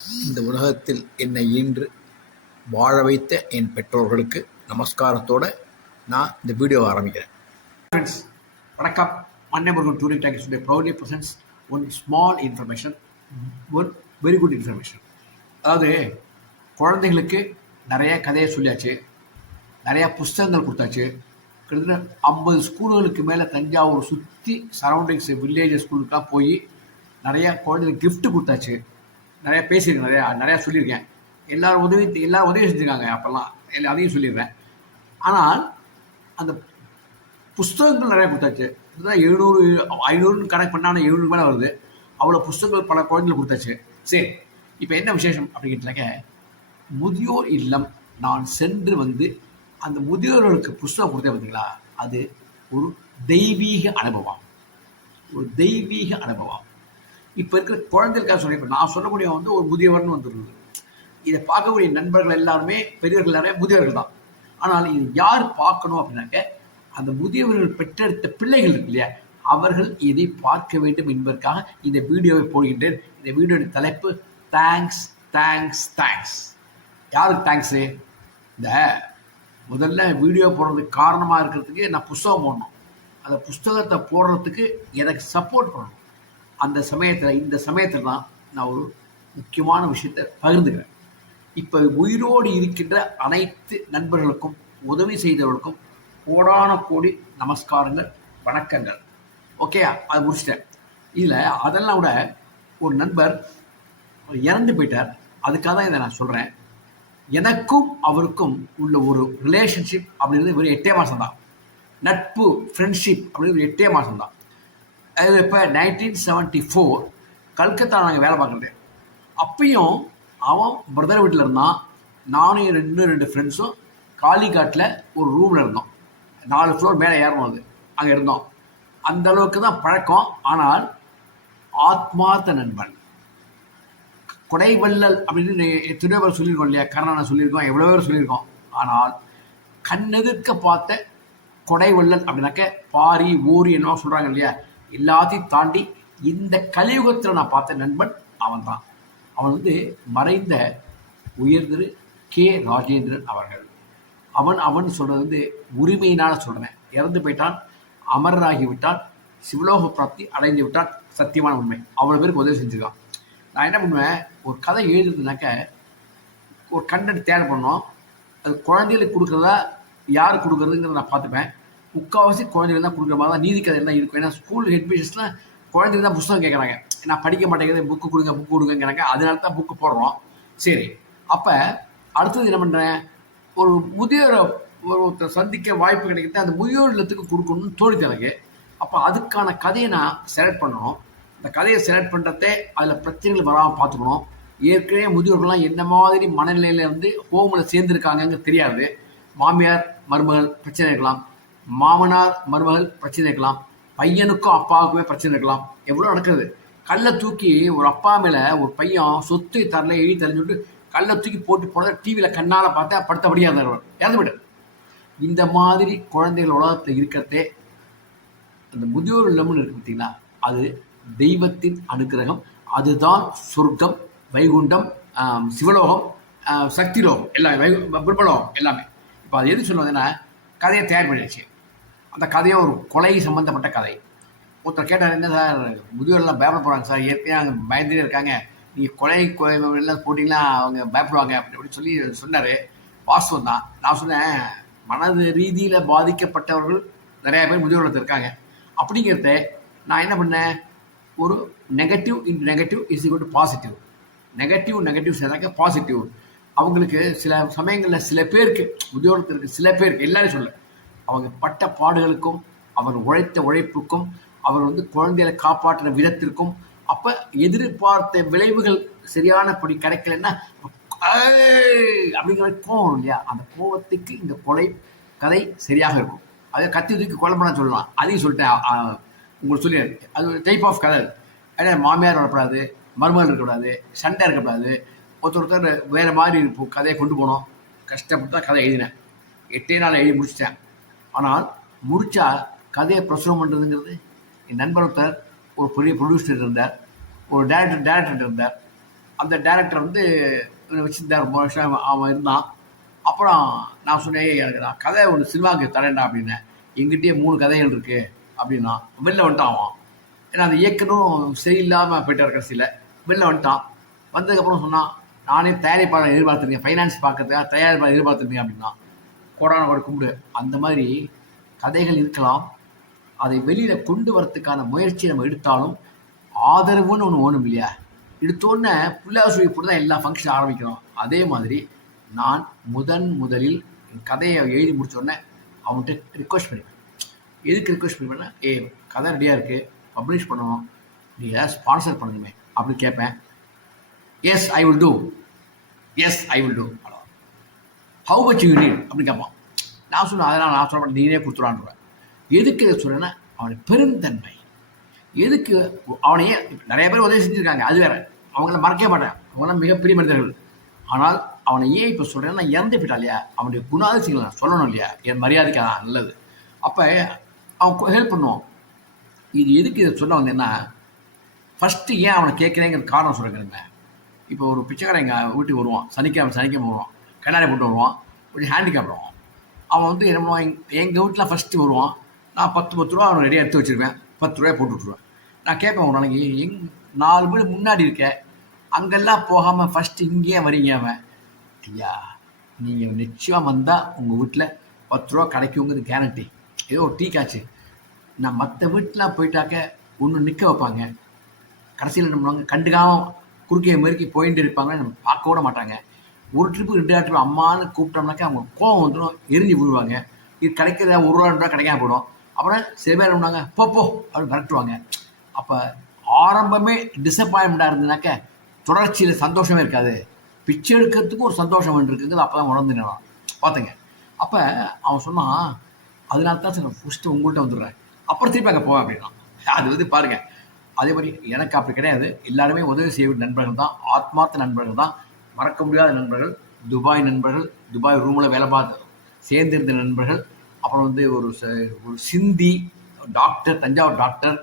இந்த உலகத்தில் என்னை ஈன்று வாழ வைத்த என் பெற்றோர்களுக்கு நமஸ்காரத்தோட நான் இந்த வீடியோவை ஆரம்பிக்கிறேன். Friends, வணக்கம். Mannai Murugan touring talkies today proudly presents one small information, one very good information. அதாவது குழந்தைகளுக்கு நிறைய கதையை சொல்லியாச்சு, நிறைய புஸ்தகங்கள் கொடுத்தாச்சு. கிட்டத்தட்ட 50 ஸ்கூல்களுக்கு மேலே தஞ்சாவூர் சுற்றி சரௌண்டிங்ஸ் வில்லேஜ் ஸ்கூலுக்கெலாம் போய் நிறைய குழந்தைகளுக்கு கிஃப்ட் கொடுத்தாச்சு. நிறையா பேசியிருக்கேன், நிறையா சொல்லியிருக்கேன். எல்லாரும் உதவி செஞ்சுருக்காங்க. அப்போல்லாம் அதையும் சொல்லிடுறேன். ஆனால் அந்த புஸ்தகங்கள் நிறையா கொடுத்தாச்சு. இதுதான் 500 கணக்கு பண்ணால் 700 மேலே வருது. அவ்வளோ புஸ்தகங்கள் பல குழந்தைகள் கொடுத்தாச்சு. சரி, இப்போ என்ன விசேஷம் அப்படிங்கிறதுனாக்க, முதியோர் இல்லம் நான் சென்று அந்த முதியோர்களுக்கு புஸ்தகம் கொடுத்தேன் பார்த்தீங்களா, அது ஒரு தெய்வீக அனுபவம். இப்போ இருக்கிற குழந்தைகளுக்காக சொல்லி, இப்போ நான் சொல்லக்கூடிய ஒரு முதியவர்னு வந்துருக்குது. இதை பார்க்கக்கூடிய நண்பர்கள் எல்லாருமே, பெரியவர்கள் எல்லாருமே முதியவர்கள் தான். ஆனால் இது யார் பார்க்கணும் அப்படின்னாக்க, அந்த முதியவர்கள் பெற்றெடுத்த பிள்ளைகள் இருக்கு இல்லையா, அவர்கள் இதை பார்க்க வேண்டும் என்பதற்காக இந்த வீடியோவை போடுகின்றேன். இந்த வீடியோட தலைப்பு தேங்க்ஸ் தேங்க்ஸ் தேங்க்ஸ். யாருக்கு தேங்க்ஸு? இந்த முதல்ல வீடியோ போடுறதுக்கு காரணமாக இருக்கிறதுக்கு நான் புஸ்தகம் போடணும். அந்த புஸ்தகத்தை போடுறதுக்கு எனக்கு சப்போர்ட் பண்ணணும். இந்த சமயத்தில் தான் நான் ஒரு முக்கியமான விஷயத்தை பகிர்ந்துக்கிறேன். இப்போ உயிரோடு இருக்கின்ற அனைத்து நண்பர்களுக்கும், உதவி செய்தவர்களுக்கும் கோடான கோடி நமஸ்காரங்கள், வணக்கங்கள். ஓகே, அது முடிச்சிட்டேன். இதில் அதெல்லாம் விட ஒரு நண்பர் இறந்து போயிட்டார். அதுக்காக தான் இதை நான் சொல்கிறேன். எனக்கும் அவருக்கும் உள்ள ஒரு ரிலேஷன்ஷிப் அப்படிங்கிறது ஒரு 8 மாதம் தான். நட்பு, ஃப்ரெண்ட்ஷிப் அப்படிங்கிறது 8 மாதம் தான். அது இப்போ 1974 கல்கத்தா நாங்கள் வேலை பார்க்குறது. அப்பயும் அவன் பிரதர் வீட்டில் இருந்தான். நானும் 2 ஃப்ரெண்ட்ஸும் காலிகாட்டில் ஒரு ரூமில் இருந்தோம். 4 ஃப்ளோர் மேலே ஏறணும். அது அங்கே இருந்தோம். அந்த அளவுக்கு தான் பழக்கம். ஆனால் ஆத்மார்த்த நண்பன், கொடைவள்ளல் அப்படின்னு எத்தனையோ பேர் சொல்லியிருக்கோம் இல்லையா, கர்ணனை சொல்லியிருக்கோம், எவ்வளோ பேர் சொல்லியிருக்கோம். ஆனால் கண்ணெதிர்க்க பார்த்த கொடைவள்ளல் அப்படின்னாக்க பாரி ஊரி என்னவோ சொல்கிறாங்க இல்லையா, எல்லாத்தையும் தாண்டி இந்த கலியுகத்தில் நான் பார்த்த நண்பன் அவன் தான். அவன் மறைந்த உயர்திரு கே. ராஜேந்திரன் அவர்கள். அவன் சொல்கிறது உரிமையினால் சொல்கிறேன். இறந்து போயிட்டான், அமரராகி விட்டான், சிவலோக பிராப்தி அடைந்து விட்டான். சத்தியமான உண்மை. அவ்வளோ பேருக்கு உதவி செஞ்சுருக்கான். நான் என்ன பண்ணுவேன், ஒரு கதை எழுதுனாக்க ஒரு கண்டென்ட் தேவை பண்ணோம். அது குழந்தைகளுக்கு கொடுக்குறதா யார் கொடுக்குறதுங்கிறத நான் பார்த்துப்பேன். முக்கால்வாசி குழந்தைகள் தான் கொடுக்குற மாதிரி தான் நீதி கதை தான் இருக்கும். ஏன்னா ஸ்கூல் ஹெட்மிஸ்டர்ஸ்லாம் குழந்தைகள் தான் புத்தகம் கேட்குறாங்க. நான் படிக்க மாட்டேங்கிறது, புக்கு கொடுங்கிறாங்க. அதனால தான் புக்கு போடுறோம். சரி, அப்போ அடுத்தது என்ன பண்ணுறேன், ஒரு முதியோரை ஒருத்தர் சந்திக்க வாய்ப்பு கிடைக்கிட்டு அந்த முதியோர் இல்லத்துக்கு கொடுக்கணும்னு தோணுது எனக்கு. அப்போ அதுக்கான கதையை நான் செலக்ட் பண்ணணும். அந்த கதையை செலக்ட் பண்ணுறதே அதில் பிரச்சனைகள் வராமல் பார்த்துக்கணும். ஏற்கனவே முதியோர்கள்லாம் என்ன மாதிரி மனநிலையில் ஹோமில் சேர்ந்துருக்காங்கன்னு தெரியாது. மாமியார் மருமகள் பிரச்சனை இருக்கலாம், மாமனார் மருமகள் பிரச்சனை இருக்கலாம், பையனுக்கும் அப்பாவுக்குமே பிரச்சனை இருக்கலாம். எவ்வளோ நடக்குது. கல்லை தூக்கி ஒரு அப்பா மேலே ஒரு பையன் சொத்து தரல எழுதி தெரிஞ்சுட்டு கல்லை தூக்கி போகிறத டிவியில் கண்ணால் பார்த்தா படுத்தபடியாக இறந்து விட. இந்த மாதிரி குழந்தைகள் உலகத்தில் இருக்கிறதே அந்த முதியோர் இல்லம்னு இருக்கு பார்த்தீங்களா, அது தெய்வத்தின் அனுக்கிரகம். அதுதான் சொர்க்கம், வைகுண்டம், சிவலோகம், சக்திலோகம், எல்லாமே பிரபலோகம் எல்லாமே. இப்போ அது எது சொல்லுவதுன்னா, கதையை தயார் பண்ணியாச்சு. அந்த கதையை ஒரு கொலை சம்மந்தப்பட்ட கதை. ஒருத்தர் கேட்டார், என்ன சார் முதியோரெல்லாம் பயப்பட போகிறாங்க சார், ஏற்கனவே அங்கே பயந்துட்டே இருக்காங்க, நீங்கள் கொலை எல்லாம் போட்டிங்கன்னா அவங்க பயப்படுவாங்க அப்படி சொல்லி சொன்னார். வாஸ்தவம் தான். நான் சொன்னேன், மனது ரீதியில் பாதிக்கப்பட்டவர்கள் நிறையா பேர் முதியோரத்தில் இருக்காங்க. அப்படிங்கிறத நான் என்ன பண்ணேன், ஒரு negative into negative is equal to positive. Negative சேர்ந்தாக்க பாசிட்டிவ். அவங்களுக்கு சில சமயங்களில் சில பேருக்கு, முதியோரத்தில் இருக்க சில பேருக்கு, எல்லாரும் சொல்ல, அவங்க பட்ட பாடுகளுக்கும், அவர் உழைத்த உழைப்புக்கும், அவர் குழந்தைகளை காப்பாற்றின விதத்திற்கும், அப்போ எதிர்பார்த்த விளைவுகள் சரியானபடி கிடைக்கலன்னா அப்படிங்கிற கோவம் இல்லையா, அந்த கோவத்துக்கு இந்த கொலை கதை சரியாக இருக்கும். அதை கத்தி தூக்கி கொலை பண்ண சொல்லலாம். அதையும் சொல்லிட்டேன், உங்களுக்கு சொல்லிடுறேன். அது ஒரு டைப் ஆஃப் கதை. ஏன்னா மாமியார் வரக்கூடாது, மருமகள் இருக்கக்கூடாது, சண்டை இருக்கக்கூடாது, ஒருத்தர் வேறு மாதிரி கதையை கொண்டு போனோம். கஷ்டப்பட்டு தான் கதை எழுதினேன். 8 நாள் எழுதி முடிச்சிட்டேன். ஆனால் முடித்தா கதையை பிரசுரம் பண்ணுறதுங்கிறது, என் நண்பர் ஒருத்தர் ஒரு பெரிய ப்ரொடியூசர் இருந்தார், ஒரு டேரக்டர் இருந்தார். அந்த டைரக்டர் வந்து இவனை வச்சுருந்தார், ரொம்ப வருஷம் அவன் இருந்தான். அப்புறம் நான் சொன்னேன், எனக்கு நான் கதை ஒன்று சினிமாவுக்கு தரேன்டா அப்படின்னேன். எங்கிட்டயே 3 கதைகள் இருக்குது அப்படின்னா. வெளில வந்துட்டான் அவன். ஏன்னா அந்த இயக்கணும் சரியில்லாமல் போயிட்டார் கடைசியில். வெளில வந்துட்டான். வந்ததுக்கப்புறம் சொன்னான், நானே தயாரிப்பாளர் எதிர்பார்த்துருக்கேன், ஃபைனான்ஸ் பார்க்கறதுக்காக தயாரிப்பாளர் எதிர்பார்த்துருக்கேன் அப்படின்னா. கோடான கோடி கும்பிடு. அந்த மாதிரி கதைகள் இருக்கலாம். அதை வெளியில் கொண்டு வரத்துக்கான முயற்சி நம்ம எடுத்தாலும் ஆதரவுன்னு ஒன்று வேணும் இல்லையா? எடுத்தோடனே பிள்ளையார் சொல்லி போட்டு தான் எல்லா ஃபங்க்ஷன் ஆரம்பிக்கிறோம். அதே மாதிரி நான் முதலில் என் கதையை எழுதி முடிச்சோடனே அவன்கிட்ட ரிக்வெஸ்ட் பண்ணிப்பேன். எதுக்கு ரிக்வெஸ்ட் பண்ணிப்பேன்னா, கதை ரெடியாக இருக்குது, பப்ளிஷ் பண்ணணும், நீ ஏதாவது ஸ்பான்சர் பண்ணணுமே அப்படின்னு கேட்பேன். Yes I will do, yes I will do. How much you need அப்படின்னு கேட்பான். நான் சொன்னேன், அதெல்லாம் நான் சொல்ல மாட்டேன், நீனே கொடுத்துருவான்னுவேன். எதுக்கு இதை சொல்கிறேன்னா, அவனுடைய பெருந்தன்மை. எதுக்கு அவனையே நிறைய பேர் உதவி செஞ்சுருக்காங்க, அது வேற, அவங்கள மறக்கவே மாட்டேன், அவங்களாம் மிகப்பெரிய மனிதர்கள். ஆனால் அவனை ஏன் இப்போ சொல்கிறேன்னா, இறந்து போயிட்டா இல்லையா, அவனுடைய குணாதிசயங்களை நான் சொல்லணும் இல்லையா, என் மரியாதைக்கு அதான் நல்லது. அப்போ அவன் ஹெல்ப் பண்ணுவான். இது எதுக்கு இதை சொல்ல வந்தேன்னா, ஃபஸ்ட்டு ஏன் அவனை கேட்குறேங்கிற காரணம் சொல்கிறேங்க. இப்போ ஒரு பிச்சைக்காரன் எங்கள் வீட்டுக்கு வருவான், சனிக்கிழமை வருவான், கண்ணாடி போட்டு வருவான், கொஞ்சம் ஹேண்டிகேப் வருவான். அவன் வந்து என்ன பண்ணுவான், எங்கள் வீட்டில் ஃபஸ்ட்டு வருவான். நான் 10 ரூபா அவனை ரெடியாக எடுத்து வச்சுருவேன், 10 ரூபாய் போட்டு விட்ருவேன். நான் கேட்பேன், ஒரு நாளைக்கு 4 வீடு முன்னாடி இருக்க, அங்கெல்லாம் போகாமல் ஃபஸ்ட்டு இங்கேயே வரீங்க. அவன், ஐயா நீங்கள் நிச்சயம் வந்தால் உங்கள் வீட்டில் 10 ரூபா கிடைக்குங்கிறது கேரண்டி. ஏதோ ஒரு டீ காய்ச்சி. நான் மற்ற வீட்டிலாம் போயிட்டாக்க ஒன்று நிற்க வைப்பாங்க, கடைசியில் என்ன பண்ணுவாங்க, கண்டுக்காமல் குறுக்கையை மெருக்கி போயிட்டு இருப்பாங்க, நம்ம பார்க்க விட மாட்டாங்க. ஒரு ட்ரிப்பு 2 ட்ரிப்பு அம்மான்னு கூப்பிட்டோம்னாக்கா அவங்க கோவம் வந்துடும், எரிஞ்சு விடுவாங்க. இது கிடைக்கிறத 1 ரூபா 2 ரூபா கிடைக்காம போயிடும். அப்புறம் சில பேர் என்ன போ அப்படின்னு மிரட்டுவாங்க. அப்போ ஆரம்பமே டிசப்பாயின்மெண்ட்டாக இருந்ததுனாக்க தொடர்ச்சியில் சந்தோஷமே இருக்காது. பிச்சை எடுக்கிறதுக்கும் ஒரு சந்தோஷம் இருக்குங்கிறது அப்போ தான் உணர்ந்துனான் பார்த்துங்க. அப்போ அவன் சொன்னான், அதனால தான் சார் நான் ஃபஸ்ட்டு உங்கள்கிட்ட வந்துடுறேன், அப்புறம் திருப்பி அங்கே போவேன் அப்படின்னா. அது வந்து பாருங்கள், அதே மாதிரி எனக்கு அப்படி கிடையாது. எல்லாருமே உதவி செய்ய நண்பர்கள் தான், ஆத்மார்த்த நண்பர்கள் தான், மறக்க முடியாத நண்பர்கள், துபாய் நண்பர்கள், துபாய் ரூமில் வேலை பார்த்து சேர்ந்திருந்த நண்பர்கள், அப்புறம் வந்து ஒரு சிந்தி டாக்டர், தஞ்சாவூர் டாக்டர்,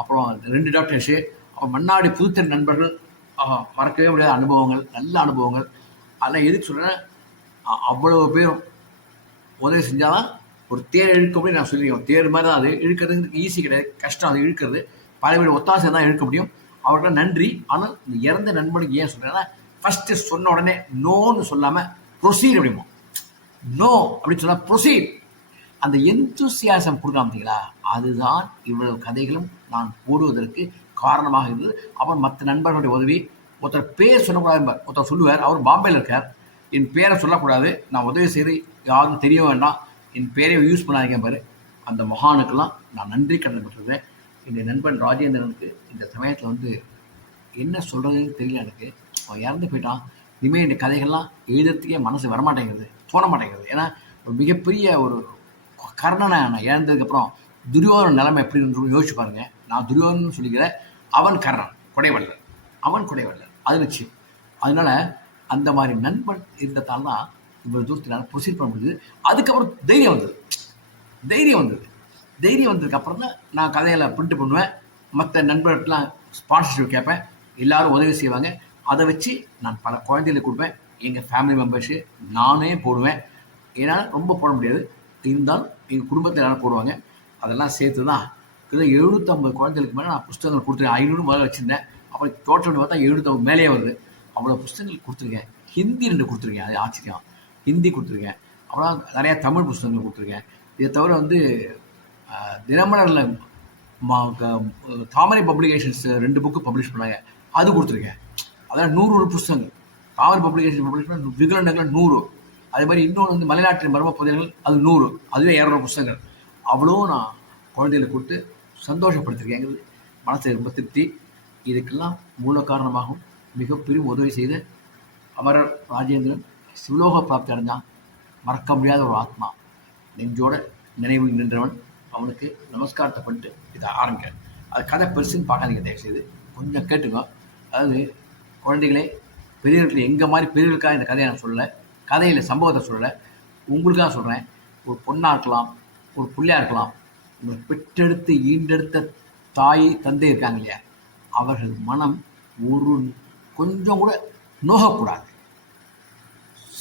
அப்புறம் 2 டாக்டர்ஸு, அப்புறம் மன்னாடி புதுத்தெரு நண்பர்கள், மறக்கவே முடியாத அனுபவங்கள், நல்ல அனுபவங்கள். அதெல்லாம் எதுக்கு சொல்கிறேன்னா, அவ்வளோ பேரும் உதவி செஞ்சால் தான் ஒரு தேர் இழுக்க முடியும். நான் சொல்லியிருக்கேன், தேர் மாதிரி தான் அது இழுக்கிறதுக்கு ஈஸி கிடையாது, கஷ்டம். அது இழுக்கிறது பல பேர் ஒத்தாசை தான் இழுக்க முடியும். அவர்கிட்ட நன்றி. ஆனால் இந்த இறந்த நண்பனுக்கு ஏன் சொல்கிறேன்னா, ஃபஸ்ட்டு சொன்ன உடனே நோன்னு சொல்லாமல் ப்ரொசீட் அப்படிமோ. நோ அப்படின்னு சொன்னால் ப்ரொசீட். அந்த எந்தூசியாசம் கொடுக்கலாம் பார்த்தீங்களா, அதுதான் இவ்வளவு கதைகளும் நான் போடுவதற்கு காரணமாக இருந்தது. அப்புறம் மற்ற நண்பர்களுடைய உதவி. ஒருத்தர் பேர் சொல்லக்கூடாது, ஒருத்தர் சொல்லுவார், அவர் பாம்பேயில் இருக்கார், என் பேரை சொல்லக்கூடாது, நான் உதவி செய்து யாரும் தெரிய வேண்டாம், என் பேரை யூஸ் பண்ணாதீங்க பாரு. அந்த மகானுக்கெல்லாம் நான் நன்றி கடன் பெற்றிருந்தேன். இந்த நண்பன் ராஜேந்திரனுக்கு இந்த சமயத்தில் வந்து என்ன சொல்கிறதுன்னு தெரியல எனக்கு. அவன் இறந்து போயிட்டான். இனிமேல் இந்த கதைகள்லாம் எழுதுறதுக்கே மனசு வரமாட்டேங்கிறது, தோண மாட்டேங்கிறது. ஏன்னா ஒரு மிகப்பெரிய ஒரு கர்ணனை நான் இழந்ததுக்கப்புறம் துரியோதன நிலைமை எப்படி இருந்துன்னு யோசிச்சு பாருங்க. நான் துரியோதனன் சொல்லிக்கிற, அவன் கர்ணன் கொடைவல்லர், அவன் கொடைவல்லர், அது நிச்சயம். அதனால அந்த மாதிரி நண்பன் இருந்ததால் தான் இவ்வளோ தூரத்தினால ப்ரொசீட் பண்ண முடியுது. அதுக்கப்புறம் தைரியம் வந்தது. தைரியம் வந்ததுக்கப்புறம் தான் நான் கதையில் பிரிண்ட் பண்ணுவேன். மற்ற நண்பர்கள்லாம் ஸ்பான்சர்ஷிப் கேட்பேன், எல்லோரும் உதவி செய்வாங்க. அதை வச்சு நான் பல குழந்தைகளுக்கு கொடுப்பேன். எங்கள் ஃபேமிலி மெம்பர்ஸு நானே போடுவேன். ஏன்னா ரொம்ப போட முடியாது, இருந்தாலும் எங்கள் குடும்பத்தில் எல்லாரும் போடுவாங்க. அதெல்லாம் சேர்த்து தான் கிட்ட 750 குழந்தைகளுக்கு மேலே நான் புஸ்தகங்கள் கொடுத்துருக்கேன். 500 முதல்ல வச்சுருந்தேன், அப்புறம் டோட்டல் பார்த்தா 750 மேலேயே வருது. அவ்வளோ புஸ்தகங்கள் கொடுத்துருக்கேன். ஹிந்தி 2 கொடுத்துருக்கேன், அது ஆச்சரியம். ஹிந்தி கொடுத்துருக்கேன். அப்புறம் நிறையா தமிழ் புஸ்தகங்கள் கொடுத்துருக்கேன். இதை தவிர வந்து தினமலரில் தாமரை பப்ளிகேஷன்ஸ் 2 புக்கு பப்ளிஷ் பண்ணாங்க, அது கொடுத்துருக்கேன். அதான் 100 புஸ்தகங்கள் தாமரை பப்ளிகேஷன் பப்ளிஷ் பண்ண விகலண்டங்கள் 100. அதே மாதிரி இன்னொன்று வந்து மலைநாட்டின் மர்ம புதையல்கள், அது 100, அதுவே 200 புஸ்தகங்கள். அவ்வளோ நான் குழந்தைகளுக்கு கொடுத்து சந்தோஷப்படுத்திருக்கேங்கிறது மனசு ரொம்ப திருப்தி. இதுக்கெல்லாம் மூல காரணமாகவும் மிகப்பெரிய உதவி செய்த அமரர் ராஜேந்திரன் சிவலோக பிராப்தி அடைஞ்சான். மறக்க முடியாத ஒரு ஆத்மா, நெஞ்சோட நினைவு நின்றவன். அவனுக்கு நமஸ்காரத்தை பண்ணிட்டு இதை ஆரம்பிக்கிறேன். அது கதை பெருசுன்னு பார்க்காதீங்க, தயவுசெய்து கொஞ்சம் கேட்டுங்க. அதாவது குழந்தைகளே, பெரியவர்கள் எங்கள் மாதிரி பெரியவர்களுக்காக இந்த கதையை நான் சொல்லலை, கதையில் சம்பவத்தை சொல்லலை, உங்களுக்காக சொல்கிறேன். ஒரு பொண்ணாக இருக்கலாம், ஒரு பிள்ளையாக இருக்கலாம், உங்களை பெற்றெடுத்து ஈண்டெடுத்த தாய் தந்தை இருக்காங்க இல்லையா, அவர்கள் மனம் ஒரு கொஞ்சம் கூட நோகக்கூடாது.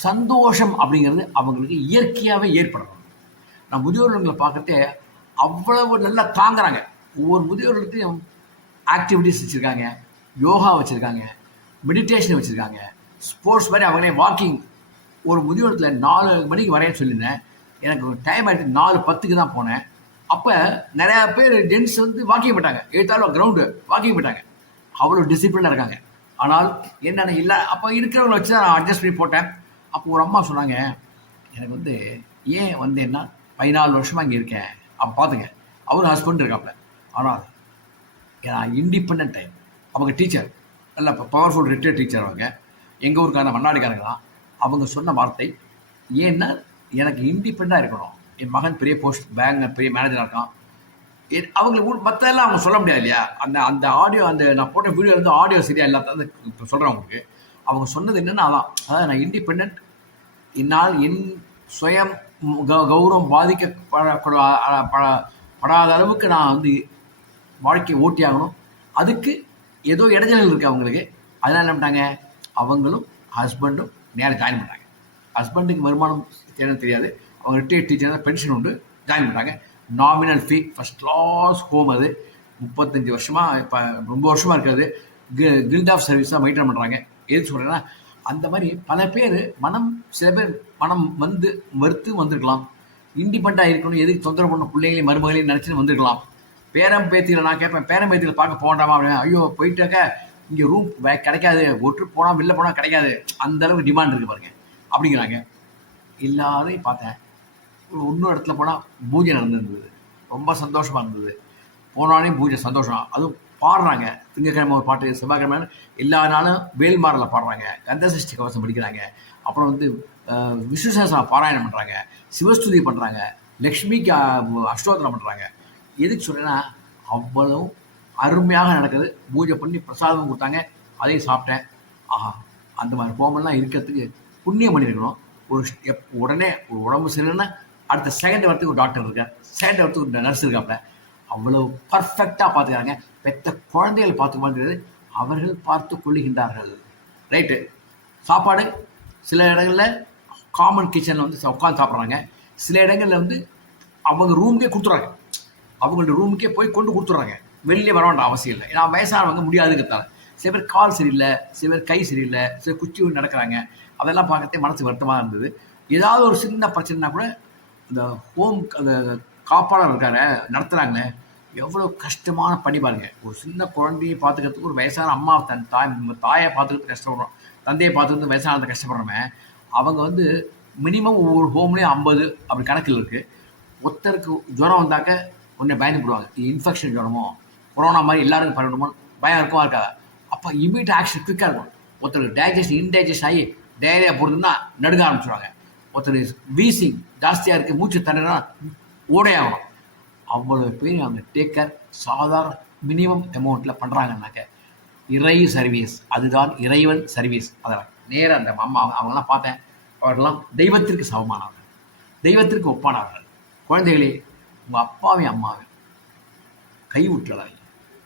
சந்தோஷம் அப்படிங்கிறது அவங்களுக்கு இயற்கையாகவே ஏற்படணும். நான் முதியோர்களை பார்க்கறதே அவ்வளவு நல்லா தாங்குறாங்க. ஒவ்வொரு முதியோர்களத்தையும் ஆக்டிவிட்டீஸ் வச்சுருக்காங்க, யோகா வச்சுருக்காங்க, மெடிடேஷன் வச்சுருக்காங்க, ஸ்போர்ட்ஸ் மாதிரி அவங்களே வாக்கிங். ஒரு முதியோரத்தில் 4 மணிக்கு வரைய சொல்லியிருந்தேன். எனக்கு டைம் ஆகிட்டு 4:10க்கு தான் போனேன். அப்போ நிறையா பேர் ஜென்ட்ஸ் வந்து வாக்கிங் போயிட்டாங்க, எழுத்தாலும் கிரவுண்டு வாக்கிங் போயிட்டாங்க. அவ்வளோ டிசிப்ளினாக இருக்காங்க. ஆனால் என்னென்ன இல்லை, அப்போ இருக்கிறவங்கள வச்சு தான் நான் அட்ஜஸ்ட் பண்ணி போட்டேன். அப்போ ஒரு அம்மா சொன்னாங்க, எனக்கு வந்து ஏன் வந்தேன்னா 14 வருஷமாக இங்கே இருக்கேன். அப்போ பார்த்துங்க, அவர் ஹஸ்பண்ட் இருக்காப்புல. ஆனால் நான் இண்டிபெண்ட் டைம். அவங்க டீச்சர், நல்ல பவர்ஃபுல் ரிட்டையர்ட் டீச்சர். அவங்க எங்கள் ஊருக்கான மண்ணாடிக்காரங்க தான். அவங்க சொன்ன வார்த்தை, ஏன்னா எனக்கு இண்டிபெண்டாக இருக்கணும். என் மகன் பெரிய போஸ்ட் பேங்க் பெரிய மேனேஜராக இருக்கான். அவங்களுக்கு மற்றெல்லாம் அவங்க சொல்ல முடியாது இல்லையா. அந்த அந்த ஆடியோ, அந்த நான் போட்ட வீடியோ வந்து ஆடியோ சரியாக இல்லாத இப்போ சொல்கிறேன் உங்களுக்கு. அவங்க சொன்னது என்னென்னா அதாவது நான் இண்டிபெண்ட், என்னால் என் சுயம் கௌரவம் பாதிக்கப்படாத அளவுக்கு நான் வந்து வாழ்க்கையை ஓட்டி ஆகணும். அதுக்கு ஏதோ இடைஞ்சல்கள் இருக்குது அவங்களுக்கு. அதனால் என்ன பண்ணிட்டாங்க, அவங்களும் ஹஸ்பண்டும் நேரம் ஜாயின் பண்ணுறாங்க. ஹஸ்பண்டுக்கு வருமானம் தெரியாது, அவங்க ரிட்டையர்ட் டீச்சர், பென்ஷன் உண்டு, ஜாயின் பண்ணுறாங்க. நாமினல் ஃபீ, ஃபஸ்ட் கிளாஸ் ஹோம். அது 35 வருஷமாக, இப்போ ரொம்ப வருஷமாக இருக்கிறது. கில்ட் ஆஃப் சர்வீஸாக மெயின்டைன் பண்ணுறாங்க. எது சொல்கிறேன்னா, அந்த மாதிரி பல பேர் சில பேர் மனம் வந்து மறுத்து வந்திருக்கலாம். இண்டிபெண்டாக இருக்கணும், எதுக்கு தொந்தரவு பண்ணணும், பிள்ளைங்களையும் மருமகளையும் நினச்சின்னு வந்திருக்கலாம். பேரம் பேத்தியில் நான் கேட்பேன், பேரம் பேத்தியில் பார்க்க போகண்டாமா அப்படின்னு. ஐயோ போயிட்டாக்க இங்கே ரூம் கிடைக்காது, ஒட்டு போனால் வெளில போனால் கிடைக்காது, அந்தளவுக்கு டிமாண்ட் இருக்குது பாருங்க அப்படிங்கிறாங்க. எல்லாரையும் பார்த்தேன். இன்னொரு இடத்துல போனால் பூஜை நடந்துருந்தது, ரொம்ப சந்தோஷமாக இருந்தது. போனாலே பூஜை சந்தோஷம். அதுவும் பாடுறாங்க. திங்கக்கிழமை ஒரு பாட்டு, செவ்வாய்க்கிழமை எல்லா நாளும் வேல்மாரில் பாடுறாங்க, கந்தசஷ்டி கவசம் படிக்கிறாங்க, அப்புறம் வந்து விஷ்ணுசஹஸ்ரநாம பாராயணம் பண்ணுறாங்க, சிவஸ்துதி பண்ணுறாங்க, லக்ஷ்மிக்கு அஷ்டோத்திரம் பண்ணுறாங்க. எதுக்கு சொல்கிறேன்னா, அவ்வளோ அருமையாக நடக்குது. பூஜை பண்ணி பிரசாதம் கொடுத்தாங்க, அதையும் சாப்பிட்டேன். ஆஹா, அந்த மாதிரி ஹோமெல்லாம் இருக்கிறதுக்கு புண்ணியம் பண்ணியிருக்கணும். உடனே ஒரு உடம்பு சரியில்லைன்னா அடுத்த செகண்ட் வரத்துக்கு ஒரு டாக்டர் இருக்கார், செகண்ட் வரத்துக்கு ஒரு நர்ஸ் இருக்காப்புல. அவ்வளோ பர்ஃபெக்டாக பார்த்துக்கிறாங்க. பெற்ற குழந்தைகள் பார்த்துக்கணுங்கிறது அவர்கள் பார்த்து கொள்ளுகின்றார்கள். ரைட்டு. சாப்பாடு சில இடங்களில் காமன் கிச்சனில் வந்து உட்காந்து சாப்பிட்றாங்க. சில இடங்களில் வந்து அவங்க ரூமுக்கே கொடுத்துட்றாங்க, அவங்களோட ரூமுக்கே போய் கொண்டு கொடுத்துட்றாங்க. வெளியே வர வேண்டாம் அவசியம் இல்லை, ஏன்னா வயசானவங்க முடியாதுங்கிறதால. சில பேர் கால் சரியில்லை, சில பேர் கை சரியில்லை, சில குச்சி நடக்கிறாங்க. அதெல்லாம் பார்க்கறதே மனசு வருத்தமாக இருந்தது. ஏதாவது ஒரு சின்ன பிரச்சனைனா கூட இந்த ஹோம் அந்த காப்பாளர் இருக்காரு நடத்துகிறாங்க, எவ்வளோ கஷ்டமான பணி பாருங்க. ஒரு சின்ன குழந்தையை பார்த்துக்கிறதுக்கு ஒரு வயசான அம்மா தன் தாயை பார்த்துக்கிறதுக்கு கஷ்டப்படுறோம், தந்தையை பார்த்துக்கிறது வயசானதை கஷ்டப்படுறவன். அவங்க வந்து மினிமம் ஒவ்வொரு ஹோம்லேயும் 50 அப்படி கணக்கில் இருக்குது. ஒருத்தருக்கு ஜுரம் வந்தாக்க உடனே பயந்து போடுவாங்க, இன்ஃபெக்ஷன் ஜுரமோ கொரோனா மாதிரி எல்லாருக்கும் பரவணுமோ பயம் இருக்கவா இருக்காது. அப்போ இமீடியட் ஆக்ஷன் குயிக்காக இருக்கும். ஒருத்தருக்கு டைஜஸ்ட் இன்டைஜஸ்ட் ஆகி டயரியா போடுறதுன்னா நடுங்க ஆரம்பிச்சுடுவாங்க. ஒருத்தர் வீசிங் ஜாஸ்தியாக இருக்குது, மூச்சு தண்ணினா ஓடே ஆகணும். அவ்வளோ பேர் அவங்க டேக்கர் சாதாரண மினிமம் அமௌண்ட்டில் பண்ணுறாங்கன்னாக்க இறை சர்வீஸ், அதுதான் இறைவன் சர்வீஸ். அதில் நேராக அந்த அம்மா அவங்களாம் பார்த்தேன், அவர்களெல்லாம் தெய்வத்திற்கு சமமானவர்கள், தெய்வத்திற்கு ஒப்பானவர்கள். குழந்தைகளே, உங்கள் அப்பாவையும் அம்மாவையும் கை விட்டுறாங்க.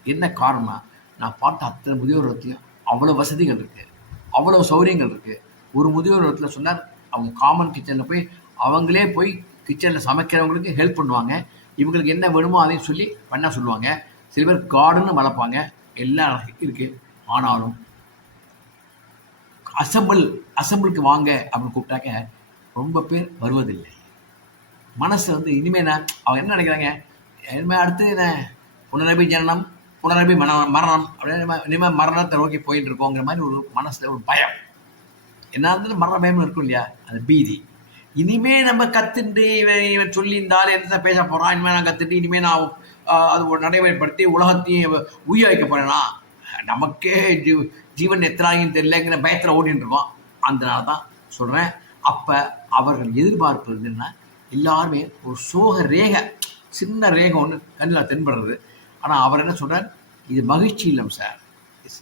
என்ன காரணம்னா, நான் பார்த்த அத்தனை முதியோர் இடத்துலையும் அவ்வளோ வசதிகள் இருக்குது, அவ்வளோ சௌகரியங்கள் இருக்குது. ஒரு முதியோர் இடத்துல சொன்னார், அவங்க காமன் கிச்சனில் போய் அவங்களே போய் கிச்சனில் சமைக்கிறவங்களுக்கு ஹெல்ப் பண்ணுவாங்க, இவங்களுக்கு என்ன வேணுமோ அதையும் சொல்லி பண்ண சொல்லுவாங்க. சில பேர் கார்டுன்னு வளர்ப்பாங்க, எல்லாம் இருக்குது. ஆனாலும் அசம்பிளுக்கு வாங்க அப்படின்னு கூப்பிட்டாக்க ரொம்ப பேர் வருவதில்லை. மனசு வந்து இனிமேல் அவங்க என்ன நினைக்கிறாங்க, இனிமேல் அடுத்து என்ன புனரபி ஜனனம் புனரபி மரணம் அப்படின்னு இனிமேல் மரணத்தை நோக்கி போயிட்டு இருக்கோங்கிற மாதிரி ஒரு மனசில் ஒரு பயம். என்ன இருந்தாலும் மரண பயமும் இருக்கும் இல்லையா, அது பீதி. இனிமே நம்ம கற்றுட்டு இவன் சொல்லியிருந்தாலும் என்ன பேச போகிறான், இனிமேல் நான் கற்றுட்டு இனிமேல் நான் அது ஒரு நடைமுறைப்படுத்தி உலகத்தையும் உய வைக்க போகிறேன்னா நமக்கே ஜீவன் எத்தனாகின்னு தெரியலங்கிற பயத்தில் ஓடிட்டு இருக்கோம். அதனால தான் சொல்கிறேன். அப்போ அவர்கள் எதிர்பார்ப்பது என்ன, எல்லாருமே ஒரு சோக ரேகை, சின்ன ரேகை ஒன்று கண்ணில் தென்படுறது. ஆனால் அவர் என்ன சொல்கிறார், இது மகிழ்ச்சி இல்லம் சார்,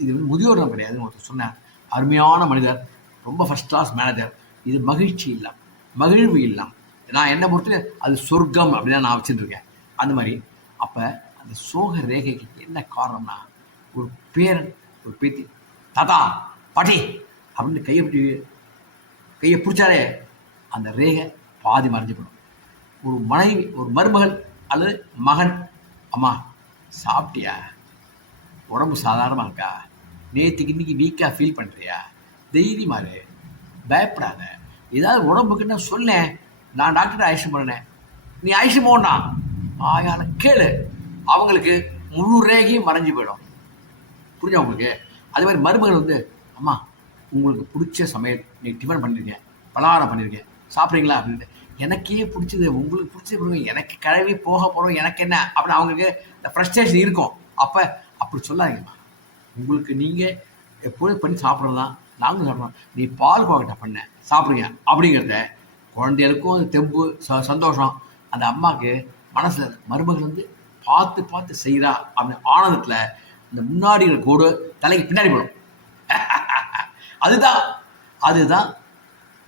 இது வந்து முதியோரம் கிடையாதுன்னு ஒருத்தர் சொன்னார். அருமையான மனிதர், ரொம்ப ஃபஸ்ட் கிளாஸ் மேனேஜர். இது மகிழ்ச்சி இல்லம், மகிழ்வு இல்லம். நான் என்ன பொறுத்து அது சொர்க்கம் அப்படின்னு நான் வச்சுட்டுருக்கேன். அந்த மாதிரி அப்போ அந்த சோக ரேகைக்கு என்ன காரணம்னா, ஒரு பேரன் ஒரு பேத்தி, தாத்தா பாட்டி அப்படின்னு கையை பிடிச்சாலே அந்த ரேகை பாதி மறைஞ்சு போடும். ஒரு மனைவி, ஒரு மருமகள் அல்லது மகன், அம்மா சாப்பிட்டியா, உடம்பு சாதாரணமாக இருக்கா, நேற்றுக்கு இன்னைக்கு வீக்காக ஃபீல் பண்ணுறியா, தைரியமாரு, பயப்படாத, ஏதாவது உடம்புக்குன்னு சொல்லேன், நான் டாக்டர் ஆயுஷம் போனேன், நீ ஆயுஷம் போனா ஆயால கேளு, அவங்களுக்கு முழு ரேகையும் மறைஞ்சு போயிடும். புரிஞ்சா உங்களுக்கு? அதே மாதிரி மருமகள் வந்து, அம்மா உங்களுக்கு பிடிச்ச சமையல் நீ டிஃபன் பண்ணியிருக்கேன், பலகாரம் பண்ணியிருக்கேன், சாப்பிட்றீங்களா அப்படின்ட்டு, எனக்கே பிடிச்சது உங்களுக்கு பிடிச்சது கொடுங்க, எனக்கு கிளவி போக போகிறோம், எனக்கு என்ன அப்படின்னு அவங்களுக்கு இந்த ஃப்ரஸ்ட்ரேஷன் இருக்கும். அப்போ அப்படி சொல்லாதீங்கம்மா, உங்களுக்கு நீங்கள் எப்பொழுதும் பண்ணி சாப்பிட்றது தான் நாங்களும் சாப்பிட்றோம், நீ பால் கோவட்டை பண்ண சாப்பிடுங்க அப்படிங்கிறத குழந்தைகளுக்கும் அது தெம்பு சந்தோஷம். அந்த அம்மாவுக்கு மனசில் மருமகள் வந்து பார்த்து பார்த்து செய்கிறா அப்படின்னு ஆனந்தத்தில் இந்த முன்னாடி கோடு தலைக்கு பின்னாடி போடும். அதுதான்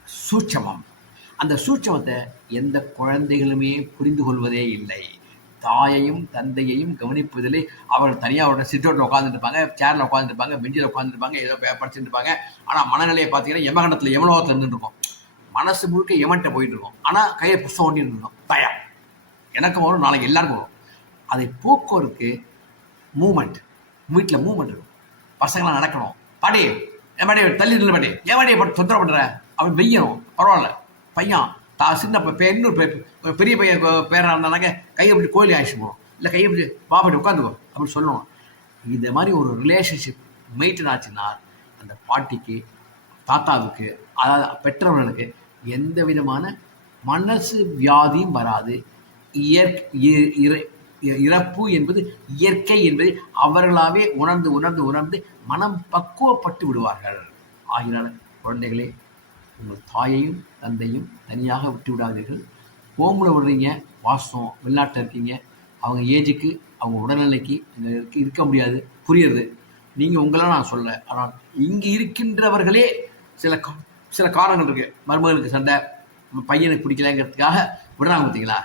சூட்சமம். அந்த சூட்சமத்தை எந்த குழந்தைகளுமே புரிந்து கொள்வதே இல்லை. தாயையும் தந்தையையும் கவனிப்பதிலே அவர்கள் தனியாக அவரோட சிட்டோட்டில் உட்காந்துருப்பாங்க, சேரில் உட்காந்துருப்பாங்க, பெஞ்சில் உட்காந்துருப்பாங்க, ஏதோ படிச்சுட்டு இருப்பாங்க. ஆனால் மனநிலையை பார்த்தீங்கன்னா யமகண்டத்தில் யமலோகத்தில் இருந்துருக்கும். மனசு முழுக்க யமன்ட்ட போயிட்டு இருக்கும். ஆனால் கையை புஸ்தகம் ஒட்டி இருந்தோம். பயம் எனக்கு வரும், நாளைக்கு எல்லாருக்கும் வரும். அதை போக்குவரத்துக்கு மூமெண்ட், வீட்டில் மூமெண்ட் இருக்கும். பசங்களாம் நடக்கணும், பாடி என் மாடி தள்ளி நின்று பாடி, என் மாடியை போட்டு தொந்தரவு பண்ணுற அவன் வெய்யணும், பரவாயில்ல பையன் சின்ன இன்னொரு பெரிய பையன் பேராக இருந்தானாக்க கையை அப்படி கோயிலே ஆயிடுச்சு போகணும், இல்லை கையை அப்படி பாப்பாட்டி உட்காந்துக்கோ அப்படின்னு சொல்லணும். இந்த மாதிரி ஒரு ரிலேஷன்ஷிப் மெயின்டைன் ஆச்சுன்னா அந்த பாட்டிக்கு, தாத்தாவுக்கு, அதாவது பெற்றவர்களுக்கு எந்த விதமான மனசு வியாதியும் வராது. இறப்பு என்பது இயற்கை என்பதை அவர்களாகவே உணர்ந்து உணர்ந்து உணர்ந்து மனம் பக்குவப்பட்டு விடுவார்கள். ஆகினால குழந்தைகளே, உங்கள் தாயையும் தந்தையும் தனியாக விட்டு விடாதீர்கள். ஹோமில் விடுறீங்க, வாஸ்தவம், வெளிநாட்டில் இருக்கீங்க, அவங்க ஏஜுக்கு அவங்க உடல்நிலைக்கு இருக்க முடியாது, புரியுறது. நீங்கள் உங்களாம் நான் சொல்ல, ஆனால் இங்கே இருக்கின்றவர்களே சில காரணங்கள் இருக்குது. மருமகளுக்கு சண்டை, பையனுக்கு பிடிக்கலங்கிறதுக்காக விடுறாங்க பார்த்தீங்களா?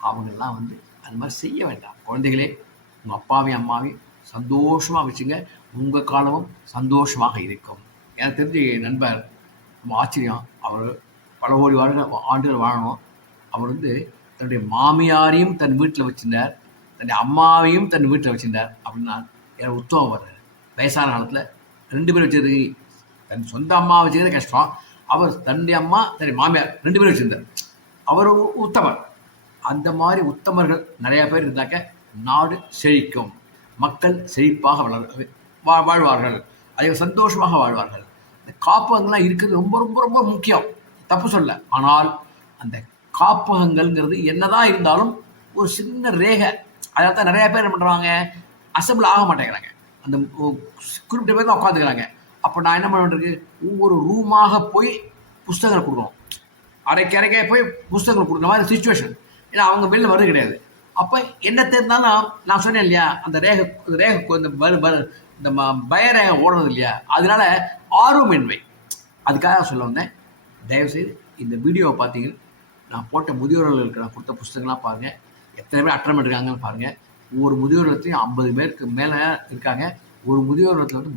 அவங்கெல்லாம் வந்து அது மாதிரி செய்ய வேண்டாம். குழந்தைகளே, உங்கள் அப்பாவையும் அம்மாவையும் சந்தோஷமாக வச்சுங்க, உங்கள் காலமும் சந்தோஷமாக இருக்கும். எனக்கு தெரிஞ்ச நண்பர் ரொம்ப ஆச்சரியம், அவர் பல கோடி ஆண்டுகள் வாழணும். அவர் வந்து தன்னுடைய மாமியாரையும் தன் வீட்டில் வச்சுருந்தார், தன்னுடைய அம்மாவையும் தன் வீட்டில் வச்சுருந்தார். அப்படின்னா எனக்கு உத்தமம் வர்றார். வயசான காலத்தில் 2 பேரும் வச்சது, தன் சொந்த அம்மா வச்சுக்கிறது கஷ்டம், அவர் தன்னுடைய அம்மா தன்னுடைய மாமியார் 2 பேரும் வச்சுருந்தார். அவர் உத்தமர். அந்த மாதிரி உத்தமர்கள் நிறையா பேர் இருந்தாக்க நாடு செழிக்கும், மக்கள் செழிப்பாக வாழ்வார்கள், அதை சந்தோஷமாக வாழ்வார்கள். இந்த காப்பகங்கள்லாம் இருக்கிறது ரொம்ப ரொம்ப ரொம்ப முக்கியம், தப்பு சொல்ல. ஆனால் அந்த காப்பகங்கள்ங்கிறது என்னதான் இருந்தாலும் ஒரு சின்ன ரேகை. அதாவது தான் நிறையா பேர் என்ன பண்ணுறாங்க, அசம்பிள் ஆக மாட்டேங்கிறாங்க, அந்த குறிப்பிட்ட பேர் தான் உட்காந்துக்கிறாங்க. அப்போ நான் என்ன பண்ணுறது, ஒவ்வொரு ரூமாக போய் புஸ்தகங்களை கொடுக்கணும், அரைக்க போய் புஸ்தகங்கள் கொடுக்குற மாதிரி சுச்சுவேஷன். ஏன்னா அவங்க வெளில வர்றது கிடையாது. அப்போ என்ன தெரிந்தாலும் நான் சொன்னேன் இல்லையா, அந்த ரேகை இந்த பயரேகை ஓடுறது இல்லையா, அதனால ஆர்வமின்மை. அதுக்காக சொல்ல வந்தேன். தயவுசெய்து இந்த வீடியோவை பார்த்தீங்கன்னா, நான் போட்ட முதியோர்களுக்கு நான் கொடுத்த புஸ்தகங்கள்லாம் பாருங்கள், எத்தனை பேர் அட்டன் பண்ணிருக்காங்கன்னு பாருங்கள். ஒவ்வொரு முதியோரத்துலையும் 50 பேருக்கு மேலே இருக்காங்க. ஒரு முதியோரத்தில் வந்து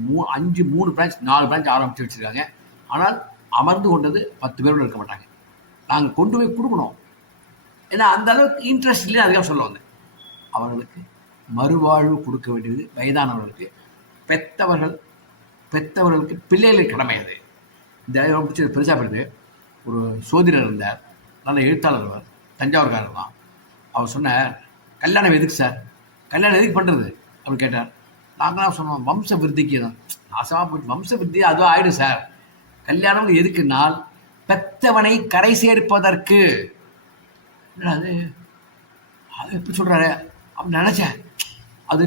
3 பிரான்ச் 4 பிரான்ச் ஆரம்பித்து வச்சுருக்காங்க. ஆனால் அமர்ந்து கொண்டது 10 பேரோடு இருக்க மாட்டாங்க. நாங்கள் கொண்டு போய் கொடுக்கணும், ஏன்னா அந்த அளவுக்கு இன்ட்ரெஸ்ட் இல்லைன்னு அதுக்காக சொல்ல வந்தேன். அவர்களுக்கு மறுவாழ்வு கொடுக்க வேண்டியது வயதானவர்களுக்கு, பெற்றவர்களுக்கு பிள்ளைகளுக்கு கடமை. அது இந்த பிடிச்சது பெருசாக போயிடுது. ஒரு சோதிடர் இருந்தார், நல்ல எழுத்தாளர், அவர் தஞ்சாவூர்காரர் தான். அவர் சொன்னார், கல்யாணம் எதுக்கு சார், கல்யாணம் எதுக்கு பண்ணுறது அப்படின்னு கேட்டார். நாங்களாம் சொன்னோம், வம்ச விருத்திக்கு தான். நாசமாக போயிட்டு வம்ச விருத்தி அதுவும் ஆகிடும் சார். கல்யாணம் எதுக்குன்னால் பெத்தவனை கரை சேர்ப்பதற்கு. அது எப்படி சொல்கிறாரு அப்படின்னு நினச்சேன். அது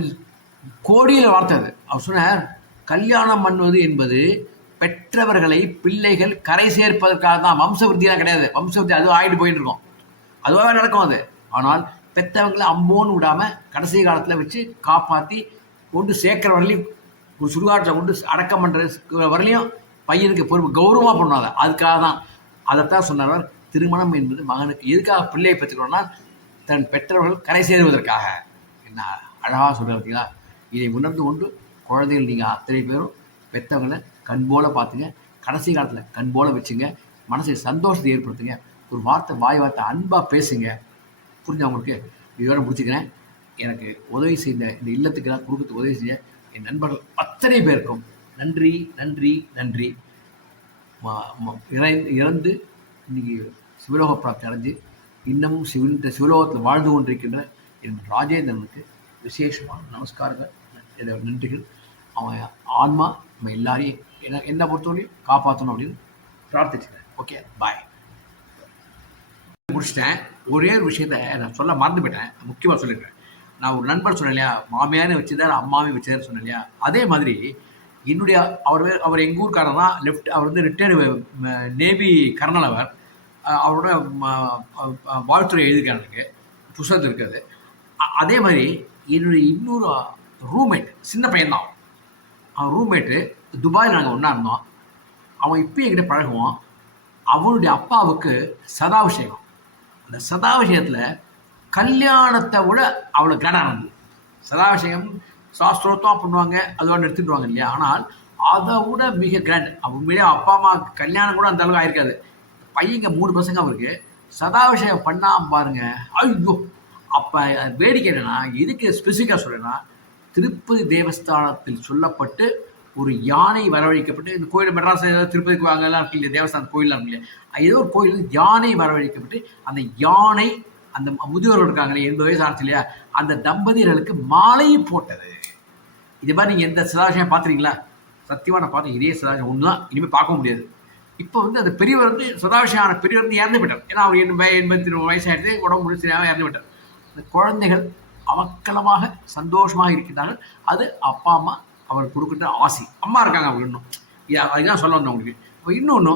கோடியில் வார்த்தை. அது அவர் சொன்னார், கல்யாணம் பண்ணுவது என்பது பெற்றவர்களை பிள்ளைகள் கரை சேர்ப்பதற்காக தான், வம்ச விருத்தியெல்லாம் கிடையாது. வம்ச விருத்தி அதுவும் ஆகிட்டு போயிட்டு இருக்கோம், அதுவாக நடக்கும் அது. ஆனால் பெற்றவங்களை அம்போன்னு விடாமல் கடைசி காலத்தில் வச்சு காப்பாற்றி கொண்டு சேர்க்கிற வரலையும், ஒரு சுடுகாட்டில் கொண்டு அடக்கம் பண்ணுற வரலையும் பையனுக்கு பொறுப்பு கௌரவமாக பண்ணாத. அதுக்காக தான் அதைத்தான் சொன்னார். திருமணம் என்பது மகனுக்கு எதுக்காக பிள்ளையை பெற்றுக்கணும்னா, தன் பெற்றவர்கள் கரை சேருவதற்காக. என்ன அழகாக சொல்கிறீங்களா? இதை உணர்ந்து கொண்டு குழந்தைகள் நீங்கள் அத்தனை பேரும் பெற்றவங்களை கண் போல் பார்த்துங்க. கடைசி காலத்தில் கண் போல் வச்சுங்க. மனசை சந்தோஷத்தை ஏற்படுத்துங்க. ஒரு வார்த்தை வாய் வார்த்தை அன்பாக பேசுங்க. புரிஞ்சவங்களுக்கு இதோட முடிச்சுக்கிறேன். எனக்கு உதவி செய்த இந்த இல்லத்துக்கெல்லாம் குடும்பத்துக்கு உதவி செய்ய என் நண்பர்கள் அத்தனை பேருக்கும் நன்றி நன்றி நன்றி. இறந்து இன்னைக்கு சிவலோக பிராப்தி அடைஞ்சு இன்னமும் சிவலோகத்தில் வாழ்ந்து கொண்டிருக்கின்ற என் ராஜேந்திரனுக்கு விசேஷமான நமஸ்காரங்கள், நன்றிகள். அவன் ஆன்மா நம்ம எல்லாரையும் என்னை பொறுத்தவரையும் காப்பாற்றணும் அப்படின்னு பிரார்த்திச்சுக்கிறேன். ஓகே, பாய். முடிச்சிட்டேன். ஒரே ஒரு விஷயத்த நான் சொல்ல மறந்து போயிட்டேன். முக்கியமாக சொல்லிடுறேன். நான் ஒரு நண்பர் சொன்னேன் இல்லையா, மாமியானே வச்சுதார் அம்மாவே வச்சுதார் சொன்னேன் இல்லையா, அதே மாதிரி என்னுடைய அவர் எங்கள் ஊருக்காரர் தான். அவர் வந்து ரிட்டையர்டு நேவி கர்னல். அவரோட வாழ்த்துறை எழுதியிருக்காரு, எனக்கு புத்தகத்தில் இருக்காது. அதே மாதிரி என்னுடைய இன்னொரு ரூம்மேட், சின்ன பையன்தான் அவன். ரூம்மேட்டு துபாயில் நாங்கள் ஒன்றா இருந்தோம். அவன் இப்போ என்கிட்ட பழகுவான். அவனுடைய அப்பாவுக்கு சதாபிஷேகம். அந்த சதாபிஷேகத்தில் கல்யாணத்தை விட அவ்வளோ கிராண்டானது. சதாபிஷேகம் சாஸ்திரோத்தம் பண்ணுவாங்க, அதோட எடுத்துட்டுவாங்க இல்லையா. ஆனால் அதை விட மிக கிராண்ட். உண்மையிலே அப்பா அம்மா கல்யாணம் கூட அந்த அளவுக்கு ஆயிருக்காது. பையங்க 3 பசங்க அவருக்கு. சதாபிஷேகம் பண்ணாமல் பாருங்க, ஐயோ. அப்போ வேடிக்கை என்னன்னா, எதுக்கு ஸ்பெசிஃபிக்காக சொல்கிறேன்னா, திருப்பதி தேவஸ்தானத்தில் சொல்லப்பட்டு ஒரு யானை வரவழைக்கப்பட்டு, இந்த கோயில் மெட்ராஸ் திருப்பதிக்கு அங்கெல்லாம் இருக்கு இல்லையா, தேவஸ்தான கோயிலாம் இருக்கு இல்லையா, ஏதோ ஒரு கோயில் யானை வரவழைக்கப்பட்டு அந்த யானை அந்த முதியோர்கள் இருக்காங்களே 80 வயசு ஆச்சு இல்லையா, அந்த தம்பதியர்களுக்கு மாலை போட்டது. இது மாதிரி நீங்கள் எந்த சதாபிஷேகம் பார்த்துறீங்களா? சத்தியமாக நான் பார்த்தேன். இதே சதாபிஷேகம் ஒன்று தான், இனிமேல் பார்க்க முடியாது. இப்போ வந்து அந்த பெரியவர் வந்து சதாபிஷேகம் பெரியவர் வந்து இறந்து விட்டார். ஏன்னா அவர் 83 வயசாகிடுது, உடம்பு முடிச்சுனாவே இறந்து விட்டார். இந்த குழந்தைகள் அவக்கலமாக சந்தோஷமாக இருக்கின்றார்கள். அது அப்பா அம்மா அவர் கொடுக்கின்ற ஆசி. அம்மா இருக்காங்க அவங்க இன்னும். அதுதான் சொல்ல வந்தேன் உங்களுக்கு. இப்போ இன்னொன்று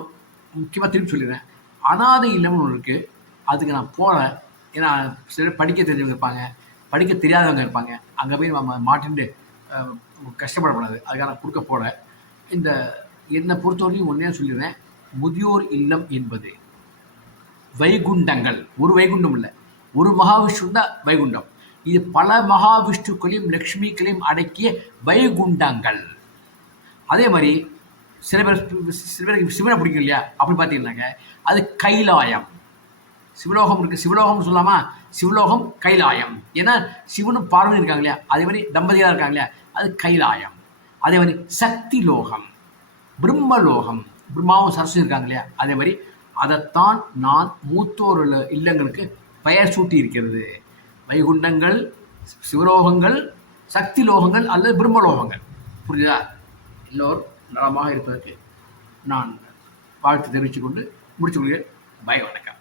முக்கியமாக திருப்பி சொல்லிடுறேன். அனாதை இல்லம்னு ஒன்று இருக்குது. அதுக்கு நான் போகிறேன். ஏன்னா சில படிக்க தெரிஞ்சவங்க இருப்பாங்க, படிக்க தெரியாதவங்க இருப்பாங்க. அங்கே போய் நம்ம மாட்டின்ட்டு கஷ்டப்படக்கூடாது. அதுக்காக நான் கொடுக்க போகிறேன். இந்த என்னை பொறுத்தவரையும் ஒன்றே சொல்லிடுறேன். முதியோர் இல்லம் என்பது வைகுண்டங்கள். ஒரு வைகுண்டம் இல்லை, ஒரு மகாவிஷ்ணு தான் வைகுண்டம். இது பல மகாவிஷ்ணுக்களையும் லக்ஷ்மிகளையும் அடக்கிய வைகுண்டங்கள். அதே மாதிரி சில பேருக்கு சிவனை பிடிக்கும் இல்லையா, அப்படி பார்த்தீங்கன்னாங்க அது கைலாயம். சிவலோகம் இருக்குது, சிவலோகம்னு சொல்லாமா, சிவலோகம் கைலாயம். ஏன்னா சிவனும் பார்வதி இருக்காங்க இல்லையா, அதே மாதிரி தம்பதியாக இருக்காங்க இல்லையா, அது கைலாயம். அதே மாதிரி சக்தி லோகம், பிரம்மலோகம், பிரம்மாவும் சரஸ்வதி இருக்காங்க இல்லையா, அதே மாதிரி அதைத்தான் நான் மூத்தோர் இல்லங்களுக்கு பெயர் சூட்டி இருக்கிறது. வைகுண்டங்கள், சிவலோகங்கள், சக்தி லோகங்கள் அல்லது பிரம்மலோகங்கள். புரியுதா? எல்லோரும் நலமாக இருப்பதற்கு நான் வாழ்த்து தெரிவித்துக் கொண்டு முடிச்சு கொள்கிறேன். பை, வணக்கம்.